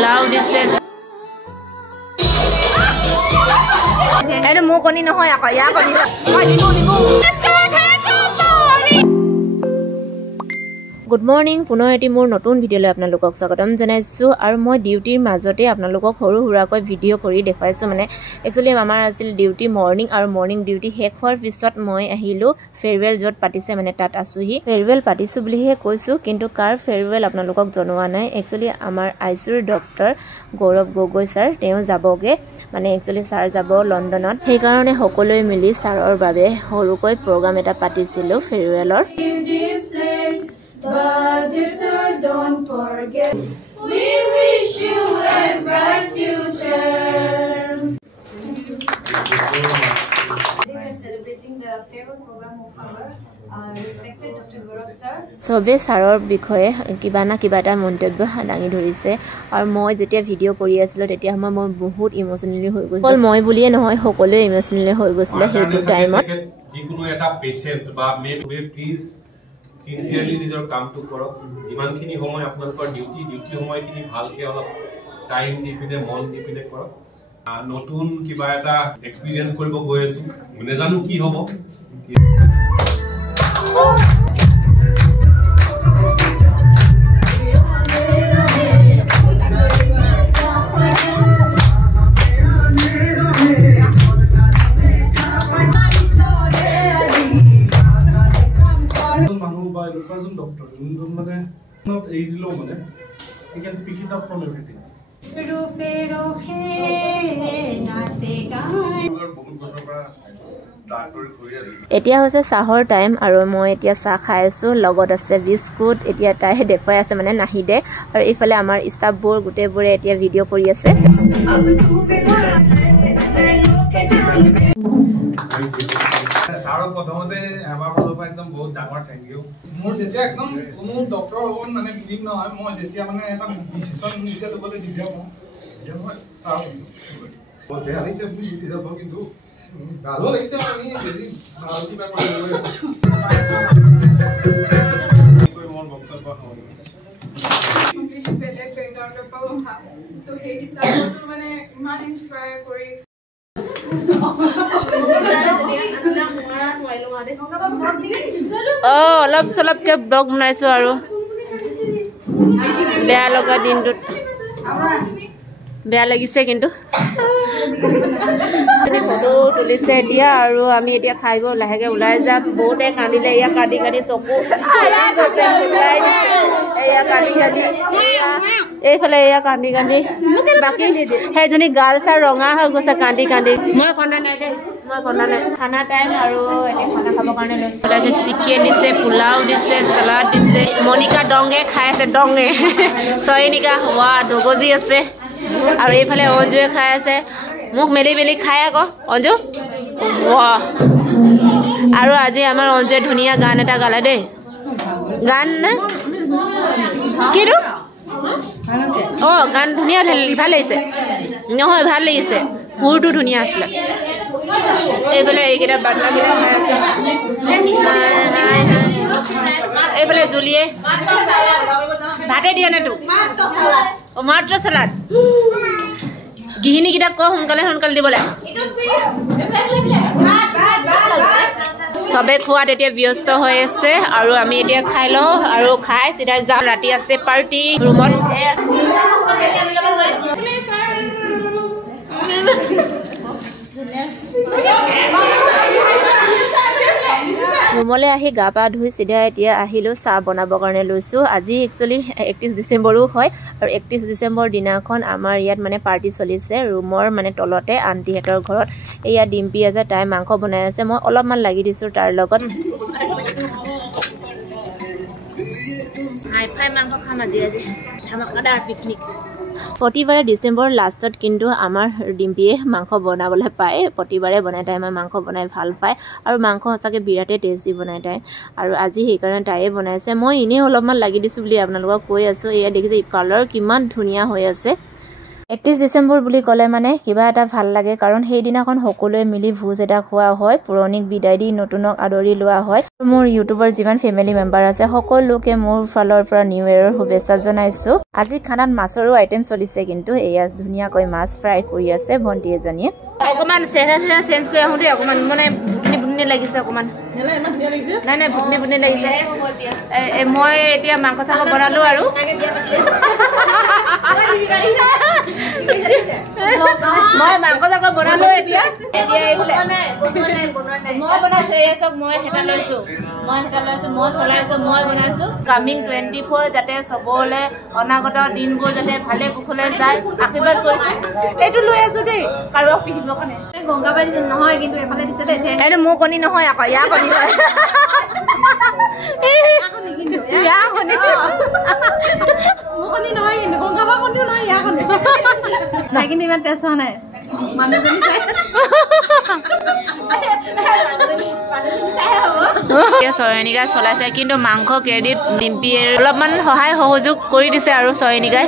পোলাও দিছে এইটো মোৰ কণী নহয় আকৌ ইয়াৰ কণী গুড মৰ্নিং পুনৰ এটি মোৰ নতুন ভিডিঅ'লৈ আপোনালোকক স্বাগতম জনাইছোঁ আৰু মই ডিউটিৰ মাজতে আপোনালোকক সৰু সুৰাকৈ ভিডিঅ' কৰি দেখুৱাইছোঁ মানে একচুৱেলি আমাৰ আছিল ডিউটি মৰ্নিং আৰু মৰ্নিং ডিউটি শেষ হোৱাৰ পিছত মই আহিলোঁ ফেয়াৰৱেল য'ত পাতিছে মানে তাত আছোঁহি ফেয়াৰৱেল পাতিছোঁ বুলিহে কৈছোঁ কিন্তু কাৰ ফেয়াৰৱেল আপোনালোকক জনোৱা নাই একচুৱেলি আমাৰ আইচুৰ ডক্টৰ গৌৰৱ গগৈ ছাৰ তেওঁ যাবগৈ মানে একচুৱেলি ছাৰ যাব লণ্ডনত সেইকাৰণে সকলোৱে মিলি ছাৰৰ বাবে সৰুকৈ প্ৰগ্ৰাম এটা পাতিছিলোঁ ফেয়াৰৱেলৰ But dear sir, don't forget, we wish you a bright future. They were celebrating the farewell program of our respected Dr. Gaurav sir. সবে ছাৰৰ বিষয়ে কিবা না কিবা এটা মন্তব্য দাঙি ধৰিছে আৰু মই যেতিয়া ভিডিঅ' কৰি আছিলোঁ তেতিয়া সময় মই বহুত ইম'চনেলি হৈ গৈছিলোঁ অকল মই বুলিয়ে নহয় সকলোৱে ইম'চনেলি হৈ গৈছিলে সেইটো টাইমত যিকোনো এটা পেশেন্ট বা প্লিজ সিনসিয়াৰলি নিজৰ কামটো কৰক যিমানখিনি সময় আপোনালোকৰ ডিউটি সময়খিনি ভালকে অলপ টাইম দি পিনে মন দি পিনে কৰক নতুন কিবা এটা এক্সপেৰিয়েন্স কৰিব গৈ আছো নেজানো কি হ'ব doctor not a low money he can pick it up from everything এতিয়া হৈছে চাহৰ টাইম আৰু মই এতিয়া চাহ খাই আছোঁ লগত আছে বিস্কুট এতিয়া তাইহে দেখুৱাই আছে মানে নাহিদে আৰু এইফালে আমাৰ ষ্টাফবোৰ গোটেইবোৰে এতিয়া ভিডিঅ' কৰি আছে ছাৰৰ প্ৰথমতে আমাৰ ফালৰ পৰা একদম বহুত ডাঙৰ থেংক ইউ মোৰ যেতিয়া একদম কোনো ডক্টৰ হ'ব মানে বিলিভ নহয় মই যেতিয়া মানে এটা ডিচিশ্যন নিজে ল'বলৈ দিগদাৰ পাওঁ তেতিয়া মই চাওঁ মই বেয়া লাগিছে আপুনি বুজি যাব কিন্তু ভালো লাগিছে আমি যদি ভাল কিবা কৰিব মোৰ বক্তব্য হ'ল Completely better background of our তো সেই হিচাপতো মানে ইমান ইনস্পায়াৰ কৰি অলপ চলপকে ব্লগ বনাইছো আৰু বেয়া লগা দিনটোত বেয়া লাগিছে কিন্তু ফটো তুলিছে এতিয়া আৰু আমি এতিয়া খাইব লাহেকে ওলাই যাম বহুতে কান্দিলে ইয়াক কান্দি কান্দি চকু এয়া কান্দি কান্দি এইফালে এয়া কান্দি কান্দি বাকী সেইজনী গাল চাৰ ৰঙা হৈ গৈছে কান্দি কান্দি মই কন্দা নাই দেই মই কন্দা নাই খানা টাইম আৰু এতিয়া খানা খাবৰ কাৰণে লৈছে চিকেন দিছে পোলাও দিছে চালাড দিছে মনিকা ডংগে খাই আছে ডংগে চয়নিকা হোৱা ডগজি আছে আৰু এইফালে অঞ্জুৱে খাই আছে মোক মেলি মেলি খাই আকৌ অঞ্জু আৰু আজি আমাৰ অঞ্জুৱে ধুনীয়া গান এটা গালে দেই গান নে কিটো গান ধুনীয়া ভাল লাগিছে নহয় ভাল লাগিছে সুৰটো ধুনীয়া আছিলে এইফালে এইকেইটা বাটলাকেইটা খাই আছে এইফালে জুলিয়ে ভাতে দিয়া নাই তোক মাত্ৰ চালাড গৃহিণীকেইটাক ক সোনকালে সোনকালে দিবলৈ চবে খোৱাত এতিয়া ব্যস্ত হৈ আছে আৰু আমি এতিয়া খাই লওঁ আৰু খাই চিধা যাম ৰাতি আছে পাৰ্টি ৰুমত ৰুমলৈ আহি গা পা ধুই চিধা এতিয়া আহিলোঁ চাহ বনাবৰ কাৰণে লৈছোঁ আজি একচুৱেলি 31 ডিচেম্বৰো হয় আৰু 31 ডিচেম্বৰ দিনাখন আমাৰ ইয়াত মানে পাৰ্টি চলিছে ৰুমৰ মানে তলতে আণ্টিহঁতৰ ঘৰত এয়া ডিম্পি আছে তাই মাংস বনাই আছে মই অলপমান লাগি দিছোঁ তাৰ লগত হাই মাংস খাম আজি ধামাকাদাৰ পিকনিক প্ৰতিবাৰে ডিচেম্বৰ লাষ্টত কিন্তু আমাৰ ডিম্পিয়ে মাংস বনাবলৈ পায় প্ৰতিবাৰে বনাই তাই মাংস বনাই ভাল পায় আৰু মাংস সঁচাকৈ বিৰাটেই টেষ্টি বনাই তাই আৰু আজি সেইকাৰণে তাইয়ে বনাইছে মই এনেই অলপমান লাগি দিছোঁ বুলি আপোনালোকক কৈ আছোঁ এয়া দেখিছে কালাৰ কিমান ধুনীয়া হৈ আছে 31 ডিসেম্বৰ বুলি ক'লে মানে কিবা এটা ভাল লাগে কাৰণ সেই দিনাখন সকলোৱে মিলি ভোজ এটা খোৱা হয় পুৰণিক বিদায় দি নতুনক আদৰি লোৱা হয় মোৰ ইউটিউবৰ যিমান ফেমিলি মেম্বাৰ আছে সকলোকে মোৰ ফালৰ পৰা নিউ ইয়েৰৰ শুভেচ্ছা জনাইছো আজি খানাত মাছৰো আইটেম চলিছে কিন্তু এয়া ধুনিয়াকৈ মাছ ফ্ৰাই কৰি আছে ভন্টি এজনীয়ে অকমান চেহাৰা চেঞ্জ কৰি আহোঁতে অকমান মানে বুটনি লাগিছে অকমান নাই নাই বুটনি লাগিছে মই এতিয়া মাংস চাংস বনালো আৰু মই মাংস চাংস বনালো এতিয়া মই বনাইছো এই চব মই হেতা লৈছো মই চলাইছো মই বনাইছো কামিং 24 যাতে সবলে অনাগত দিনবোৰ যাতে ভালে কুশলে যায় আশীৰ্বাদ কৰিছো এইটো লৈ আছো দেই কাৰো পিহিব কনে গংগাবাই নহয় কিন্তু এফালে দিছে দে এনে মোৰ কণী নহয় আকৌ ইয়া কণী হয় ইয়া কণী মোৰ কণী নহয় কিন্তু গংগাবা কণীও নহয় ইয়া কণী নাই কিন্তু ইমান টেষ্ট হোৱা নাই মানুহজনী চাই চয়নিকাই চলাইছে কিন্তু মাংস ক্ৰেডিট ডিম্পিয়ে অলপমান সহায় সহযোগ কৰি দিছে আৰু চয়নিকাই